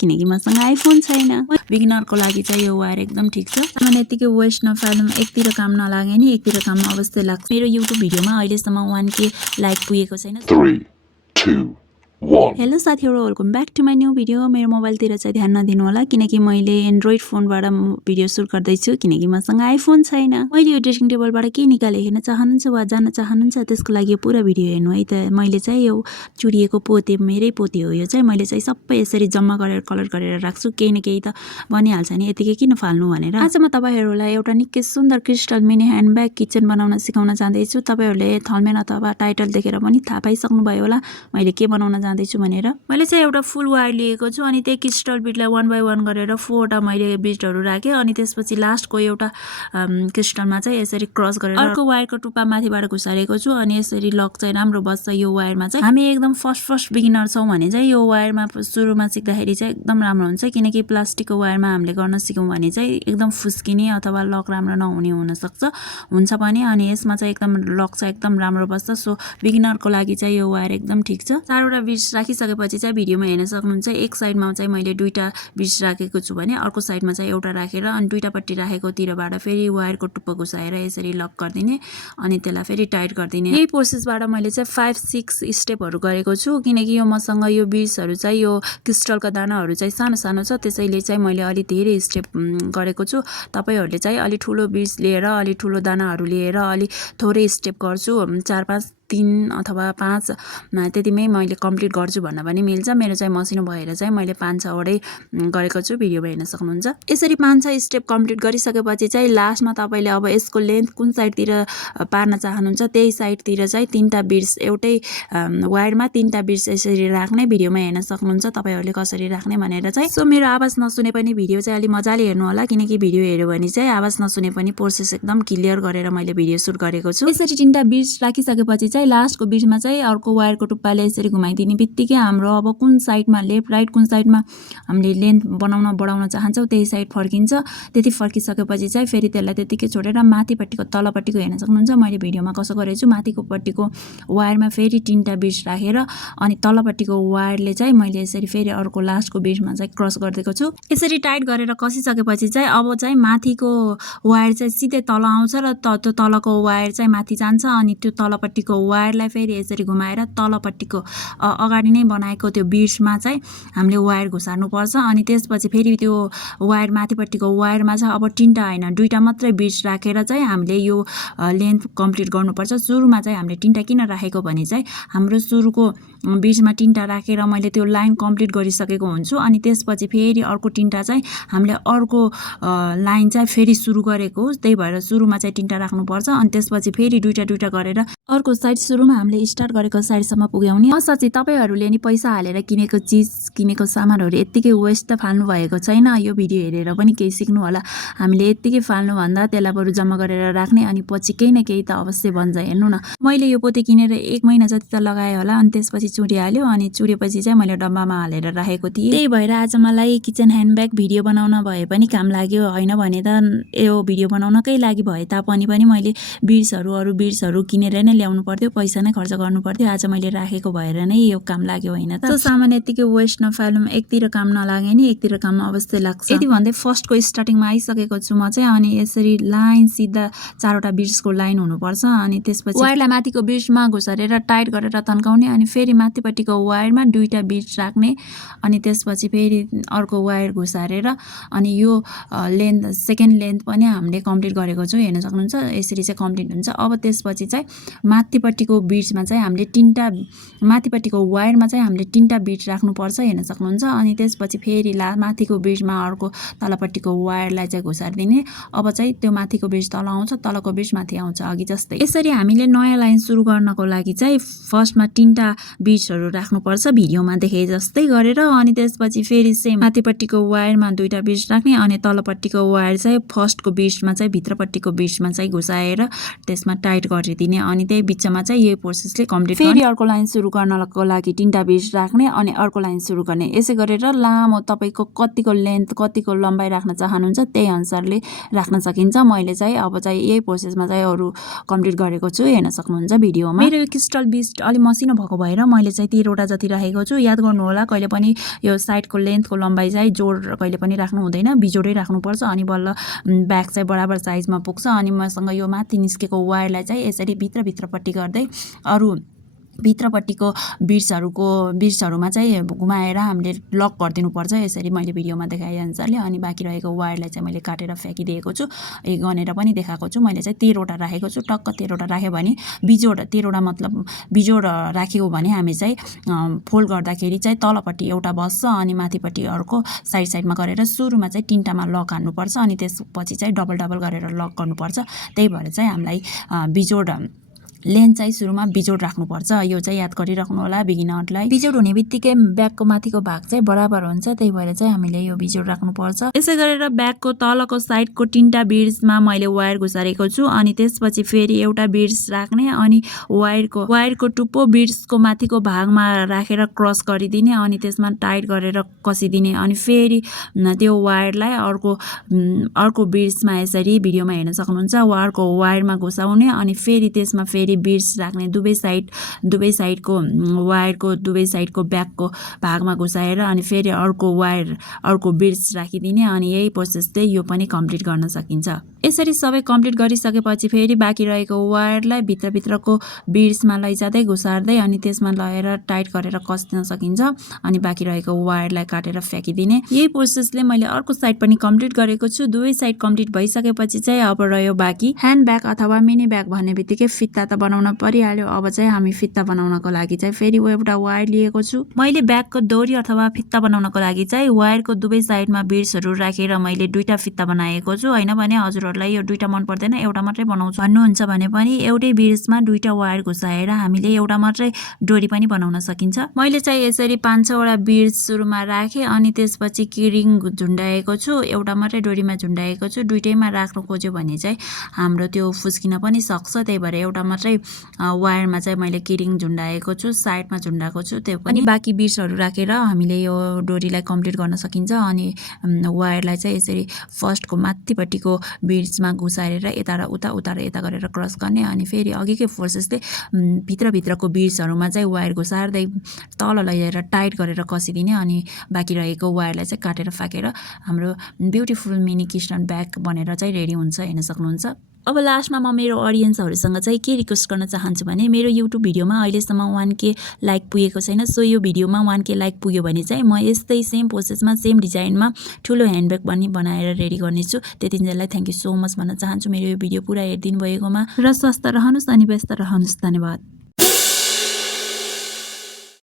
किनकि मसँग आइफोन छैन। बिगिनरको लागि चाहिँ यो वायर एकदम ठिक छ। सामान्य यतिकै वेस्ट नफालौँ, एकतिर काम नलागे नि एकतिर काम अवश्य लाग्छ। मेरो युट्युब भिडियोमा अहिलेसम्म 1K लाइक पुगेको छैन। 3, 2, 1 हेलो साथीहरु, welcome back to my new video. मेरो मोबाइलतिर चाहिँ ध्यान नदिनु होला किनकि मैले एन्ड्रोइड फोनबाट भिडियो सुट गर्दैछु किनकि मसँग आइफोन छैन। मैले यो ड्रेसिङ टेबलबाट के निकाले हेर्न चाहनुहुन्छ वा जान्न चाहनुहुन्छ त्यसको लागि यो पुरा भिडियो हेर्नु है त। मैले चाहिँ यो चुडिएको पोते, मेरै पोते हो यो चाहिँ। मैले चाहिँ सबै यसरी जम्मा गरेर कलर गरेर राख्छु, केही न केही त बनिहाल्छ नि, यतिकै किन फाल्नु भनेर। आज म तपाईहरुलाई एउटा निकै सुन्दर क्रिस्टल मिनी ह्यान्डब्याग किचन बनाउन सिकाउन जाँदैछु। तपाईहरुले थम्बनेल अथवा टाइटल देखेर पनि थाहा पाइसक्नु भयो होला मैले के बनाउन जाँदैछु भनेर। मैले चाहिँ एउटा फुल वायर लिएको छु अनि त्यही क्रिस्टल बिटलाई 1 बाइ 1 गरेर 4 वटा मैले बिटहरु राखे अनि त्यसपछि लास्टको एउटा क्रिस्टलमा चाहिँ यसरी क्रस गरेर अर्को वायरको टुप्पा माथिबाट घुसारेको छु अनि यसरी लक चाहिँ राम्रो बस्छ यो वायरमा चाहिँ। हामी एकदम फर्स्ट बिगिनर छौं भने चाहिँ यो वायरमा सुरुमा सिक्दाखेरि चाहिँ एकदम राम्रो हुन्छ किनकि प्लास्टिकको वायरमा हामीले गर्न सिक्यौं भने चाहिँ एकदम फुस्किने अथवा लक राम्रो नहुने हुन सक्छ, हुन्छ पनि। अनि यसमा चाहिँ एकदम लक चाहिँ एकदम राम्रो बस्छ। सो बिगिनरको लागि चाहिँ यो वायर एकदम ठिक छ। 4 वटा बिट्स राखिसकेपछि चाहिँ भिडियोमा हेर्न सक्नुहुन्छ एक साइडमा चाहिँ मैले 2टा बिट्स राखेको छु भने अर्को साइडमा चाहिँ एउटा राखेर अनि 2टा पट्टी राखेको तिरबाट फेरि वायरको टुप्पो घुसाएर यसरी लक गर्दिने अनि त्यसलाई फेरि टाइट गर्दिने। यही प्रोसेसबाट मैले चाहिँ 5-6 स्टेपहरु गरेको छु किनकि यो मसँग यो बिट्सहरु चाहिँ यो क्रिस्टलका दानाहरु चाहिँ सानो सानो छ, त्यसैले चाहिँ मैले अलि धेरै स्टेप गरेको छु। तपाईहरुले चाहिँ अलि ठुलो बिट्स लिएर अलि ठुलो दानाहरु लिएर अलि थोरै स्टेप गर्छु, 4-5 3 अथवा 5 त्यतिमै मैले कम्प्लिट गर्छु भन्न पनि मिल्छ। मेरो चाहिँ मसिनो भएर चाहिँ मैले 5-6 वटै गरेको छु, भिडियोमा हेर्न सक्नुहुन्छ। यसरी 5-6 स्टेप कम्प्लिट गरिसकेपछि चाहिँ लास्टमा तपाईले अब यसको लेन्थ कुन साइडतिर पार्न चाहनुहुन्छ त्यही साइडतिर चाहिँ 3टा बिट्स एउटै वायरमा 3टा बिट्स यसरी राख्ने, भिडियोमा हेर्न सक्नुहुन्छ तपाईहरुले कसरी राख्ने भनेर चाहिँ। सो मेरो आवाज नसुने पनि भिडियो चाहिँ अलि मजाले हेर्नु होला किनकि भिडियो हेर्यो भने चाहिँ आवाज नसुने पनि प्रोसेस एकदम क्लियर गरेर मैले भिडियो सुट गरेको छु। यसरी 3टा बिट्स राखिसकेपछि चाहिँ लास्टको बिचमा चाहिँ अर्को वायरको टुप्पाले यसरी घुमाइदिने बित्तिकै हाम्रो अब कुन साइडमा लेफ्ट राइट कुन साइडमा हामीले लेन्थ बनाउन बढाउन चाहन्छौं त्यही साइड फर्किन्छ। त्यति फर्किसकेपछि चाहिँ फेरि त्यसलाई त्यतिकै छोडेर माथिपट्टिको तलपट्टिको हेर्न सक्नुहुन्छ मैले भिडियोमा कसो गरेछु। माथिको पट्टिको वायरमा फेरि 3टा बिट्स राखेर अनि तलपट्टिको वायरले चाहिँ मैले यसरी फेरि अर्को लास्टको बिटमा चाहिँ क्रस गर्दिएको छु। यसरी टाइट गरेर कसिसकेपछि चाहिँ अब चाहिँ माथिको वायर चाहिँ सिधै तल आउँछ र त्यो तलको वायर चाहिँ माथि जान्छ अनि त्यो तलपट्टिको वायरलाई फेरि यसरी घुमाएर तलपट्टिको अगाडि नै बनाएको त्यो बिट्समा चाहिँ हामीले वायर घुसार्नु पर्छ अनि त्यसपछि फेरि त्यो वायर माथिपट्टिको वायरमा चाहिँ अब 3टा हैन 2टा मात्रै बिट्स राखेर चाहिँ हामीले यो लेन्थ कम्प्लिट गर्नुपर्छ। सुरुमा चाहिँ हामीले 3टा किन राखेको भने चाहिँ हाम्रो सुरुको बिचमा 3टा राखेर मैले त्यो लाइन कम्प्लिट गरिसकेको हुन्छु अनि त्यसपछि फेरि अर्को 3टा चाहिँ हामीले अर्को लाइन चाहिँ फेरि सुरु गरेको, त्यही भएर सुरुमा चाहिँ 3टा राख्नुपर्छ अनि त्यसपछि फेरि 2टा गरेर अर्को साइड सुरुमा हामीले स्टार्ट गरेको साइडसम्म पुग्याउने। असोची तपाईहरुले नि पैसा हालेर किनेको चीज किनेको सामानहरु यतिकै वेस्ट त फाल्नु भएको छैन। यो भिडियो हेरेर पनि केही सिक्नु होला। हामीले यतिकै फाल्नु भन्दा त्यसलाई बरु जम्मा गरेर राख्ने अनि पछि केही न केही त अवश्य बन्छ। हेर्नु न, मैले यो पोते किनेर 1 महिना जति त लगाए होला अनि त्यसपछि चुडिहाल्यो अनि चुडेपछि चाहिँ मैले डब्बामा हालेर राखेको थिएँ। त्यही भएर आज मलाई किचन ह्यान्डब्याग भिडियो बनाउन भए पनि काम लाग्यो, हैन भने त यो भिडियो बनाउनकै लागि भए तापनि पनि मैले अरु बिट्सहरु किनेर नै ल्याउनु पर्थ्यो, पैसा नै खर्च गर्नु पर्थ्यो। आज मैले राखेको भएर नै यो काम लाग्यो हैन त। सामान्य यतिकै वेस्ट नफालौँ, एकतिर काम नलागे नि एकतिर काम अवश्य लाग्छ। यति भन्दै फर्स्टको स्टार्टिङमा आइसकेको छु म चाहिँ अनि यसरी लाइन सिधा 4 वटा बिट्सको लाइन हुनुपर्छ अनि त्यसपछि वायरलाई माथिको बिट्समा घुसारेर टाइट गरेर तन्काउने अनि फेरि माथिपट्टिको वायरमा 2टा बिट्स राख्ने अनि त्यसपछि फेरि अर्को वायर घुसारेर अनि यो लेन्थ सेकेन्ड लेन्थ पनि हामीले कम्प्लिट गरेको छु, हेर्न सक्नुहुन्छ। यसरी चाहिँ कम्प्लिट हुन्छ। अब त्यसपछि चाहिँ माथिपट्टिको बिट्समा चाहिँ हामीले 3टा माथिपट्टिको वायरमा चाहिँ हामीले 3टा बिट राख्नुपर्छ, हेर्न सक्नुहुन्छ। अनि त्यसपछि फेरि माथिको बिट्समा अर्को तलपट्टिको वायरलाई चाहिँ घुसार्दिने। अब चाहिँ त्यो माथिको बिट्स तल आउँछ, तलको बिट्स माथि आउँछ अघि जस्तै। यसरी हामीले नयाँ लाइन सुरु गर्नको लागि चाहिँ फर्स्टमा 3टा बिट्सहरु राख्नुपर्छ भिडियोमा देखे जस्तै गरेर अनि त्यसपछि फेरि सेम माथिपट्टिको वायरमा 2टा बिट्स राख्ने अनि तलपट्टिको वायर चाहिँ फर्स्टको बिट्समा चाहिँ भित्रपट्टिको बिट्समा चाहिँ घुसाएर त्यसमा टाइट गरिदिने अनि त्यही बिचमा चाहिँ यही प्रोसेसले कम्प्लिट फेरि अर्को लाइन सुरु गर्नको लागि 3टा बिड्स राख्ने अनि अर्को लाइन सुरु गर्ने। यसै गरेर लामो तपाईको कतिको लेन्थ कतिको लम्बाइ राख्न चाहनुहुन्छ त्यही अनुसारले राख्न सकिन्छ। मैले चाहिँ अब चाहिँ यही प्रोसेसमा चाहिँ अरु कम्प्लिट गरेको छु, हेर्न सक्नुहुन्छ भिडियोमा। मेरो यो क्रिस्टल बिड अलि मसिनो भएको भएर मैले चाहिँ 13 वटा जति राखेको छु। याद गर्नु होला कहिले पनि यो साइडको लेन्थको लम्बाइ चाहिँ जोड कहिले पनि राख्नु हुँदैन, बिजोडै राख्नुपर्छ अनि बल्ल ब्याक चाहिँ बराबर साइजमा पुग्छ। अनि मसँग यो माथि निस्केको वायरलाई चाहिँ यसरी भित्रपट्टि गर्दै अरु भित्रपट्टिको बिड्सहरुमा चाहिँ घुमाएर हामीले लक गरिदिनुपर्छ, यसरी मैले भिडियोमा देखाए अनुसारले। अनि बाँकी रहेको वायरलाई चाहिँ मैले काटेर फ्याँकिदिएको छु, गनेर पनि देखाएको छु। मैले चाहिँ 13 वटा राखेको छु, टक्क 13 वटा राख्यो भने बिजोड 13 वटा मतलब बिजोड राख्यो भने हामी चाहिँ फोल्ड गर्दाखेरि चाहिँ तलपट्टि एउटा बस्छ अनि माथिपट्टि अर्को साइडमा गरेर सुरुमा चाहिँ 3टामा लक हान्नुपर्छ अनि त्यसपछि चाहिँ डबल गरेर लक गर्नुपर्छ। त्यही भएर चाहिँ हामीलाई बिजोड लेन्थ चाहिँ सुरुमा बिजोड राख्नुपर्छ, यो चाहिँ याद गरिराख्नु होला बिगिनरलाई। बिजोड हुने बित्तिकै ब्याकको माथिको भाग चाहिँ बराबर हुन्छ, त्यही भएर चाहिँ हामीले यो बिजोड राख्नुपर्छ। यसै गरेर ब्याकको तलको साइडको 3टा बिड्समा मैले वायर घुसारेको छु अनि त्यसपछि फेरि एउटा बिड्स राख्ने अनि वायरको टुप्पो बिड्सको माथिको भागमा राखेर क्रस गरिदिने अनि त्यसमा टाइट गरेर कसिदिने अनि फेरि त्यो वायरलाई अर्को बिड्समा यसरी भिडियोमा हेर्न सक्नुहुन्छ अर्को वायरमा घुसाउने अनि फेरि त्यसमा फेरि बिड्स राख्ने दुवै साइडको वायरको दुवै साइडको ब्याकको भागमा घुसाएर अनि फेरि अर्को बिड्स राखिदिने अनि यही प्रोसेसले यो पनि कम्प्लिट गर्न सकिन्छ। यसरी सबै कम्प्लिट गरिसकेपछि फेरि बाँकी रहेको वायरलाई भित्रको बिड्समा लैजाँदै घुसार्दै अनि त्यसमा लगाएर टाइट गरेर कस्न सकिन्छ अनि बाँकी रहेको वायरलाई काटेर फ्याँकिदिने। यही प्रोसेसले मैले अर्को साइड पनि कम्प्लिट गरेको छु। दुवै साइड कम्प्लिट भइसकेपछि चाहिँ अब रह्यो बाँकी ह्यान्ड ब्याग अथवा मिनी ब्याग भन्ने बित्तिकै फित्ता त बनाउन परिहाल्यो। अब चाहिँ हामी फित्ता बनाउनको लागि चाहिँ फेरि एउटा वायर लिएको छु। मैले ब्यागको डोरी अथवा फित्ता बनाउनको लागि चाहिँ वायरको दुवै साइडमा बिड्सहरु राखेर मैले 2टा फित्ता बनाएको छु। हैन भने हजुरहरुलाई यो 2टा मन पर्दैन एउटा मात्रै बनाउँछु भन्नुहुन्छ भने पनि एउटै बिड्समा 2टा वायर घुसाएर हामीले एउटा मात्रै डोरी पनि बनाउन सकिन्छ। मैले चाहिँ यसरी 5-6 वटा बिड्स सुरुमा राखे अनि त्यसपछि किरिङ झुण्डाएको छु, एउटा मात्रै डोरीमा झुण्डाएको छु। दुईटैमा राख्न खोज्यो भने चाहिँ हाम्रो त्यो फुस्किन पनि सक्छ, त्यही भएर एउटा मात्रै वायरमा चाहिँ मैले किरिङ झुण्डाएको छु, साइडमा झुण्डाएको छु। त्यो पनि बाँकी बिड्सहरु राखेर हामीले यो डोरीलाई कम्प्लिट गर्न सकिन्छ। अनि वायरलाई चाहिँ यसरी फर्स्टको माथिपट्टिको बिड्समा घुसारेर यता र उता र यता गरेर क्रस गर्ने अनि फेरि अघिकै फोर्सेसले भित्रको बिड्सहरुमा चाहिँ वायर घुसार्दै तल लैजाएर टाइट गरेर कसिदिने अनि बाँकी रहेको वायरलाई चाहिँ काटेर फ्याँकेर हाम्रो ब्युटिफुल मिनी किचन ब्याग बनेर चाहिँ रेडी हुन्छ, हेर्न सक्नुहुन्छ। अब लास्टमा म मेरो अडियन्सहरुसँग चाहिँ के रिक्वेस्ट गर्न चाहन्छु भने मेरो युट्युब भिडियोमा अहिलेसम्म 1K लाइक पुगेको छैन। सो यो भिडियोमा 1K लाइक पुग्यो भने चाहिँ म यस्तै सेम प्रोसेसमा सेम डिजाइनमा ठुलो ह्यान्डब्याग पनि बनाएर रेडी गर्नेछु। त्यतिन्जेललाई थ्यांक यू सो मच भन्न चाहन्छु मेरो यो भिडियो पुरा हेरिदिनु भएकोमा र स्वस्थ रहनुस् अनि व्यस्त रहनुस्। धन्यवाद।